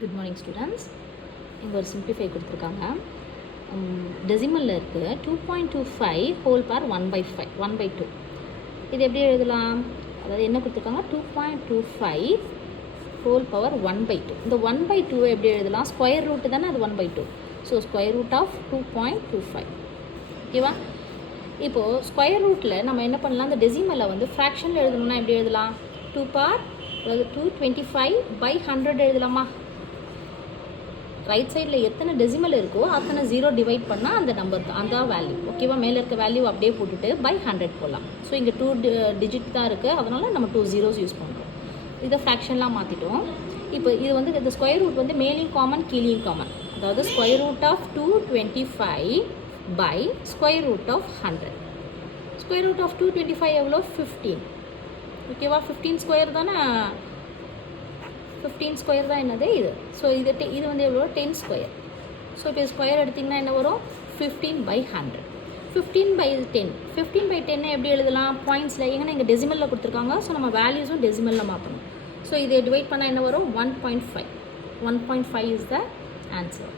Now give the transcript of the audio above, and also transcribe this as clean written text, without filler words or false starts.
Good morning students. இங்கே ஒரு simplify கொடுத்துருக்காங்க. டெசிமலில் இருக்குது 2.25 ஹோல் பார் 1/5 1/2. இது எப்படி எழுதலாம்? அதாவது என்ன கொடுத்துருக்காங்க? 2.25 ஹோல் பவர் 1/2. இந்த 1/2 எப்படி எழுதலாம்? ஸ்கொயர் ரூட்டு தானே அது 1/2. So square root of 2.25. ஓகேவா? இப்போது ஸ்கொயர் ரூட்டில் நம்ம என்ன பண்ணலாம்? இந்த டெசிமலை வந்து ஃப்ராக்ஷனில் எழுதணும்னா எப்படி எழுதலாம்? 2 பார் அதாவது 225/100 எழுதலாமா? ரைட் சைடில் எத்தனை டெசிமல் இருக்கோ அத்தனை 0 டிவைட் பண்ணால் அந்த நம்பர் தான், அந்த வேல்யூ. ஓகேவா? மேலே இருக்க வேல்யூ அப்படியே போட்டுட்டு பை 100 போடலாம். ஸோ இங்கே 2 டிஜிட் தான் இருக்குது, அதனால் நம்ம 2 zeros யூஸ் பண்ணுறோம். இதை ஃப்ராக்ஷன்லாம் மாற்றிட்டோம். இப்போ இது வந்து இந்த ஸ்கொயர் ரூட் வந்து மேலேயும் காமன் கீழேயும் காமன். அதாவது square root of 225 by square root of 100. Square root of 225 எவ்வளோ? 15. ஓகேவா? 15 ஸ்கொயர் தானே, 15 ஸ்கொயர் தான் என்னது இது. ஸோ இது வந்து எவ்வளோ? 10 ஸ்கொயர். ஸோ இப்போ ஸ்கொயர் எடுத்திங்கன்னா என்ன வரும்? 15/100. 15/10. 15/10 எப்படி எழுதலாம்? பாயிண்ட்ஸில் எங்கன்னா இங்கே டெசிமலில் கொடுத்துருக்காங்க. ஸோ நம்ம வேல்யூஸும் டெசிமலில் மாற்றணும். ஸோ இதை டிவைட் பண்ணால் என்ன வரும்? 1.5. 1.5 இஸ் த ஆன்சர்.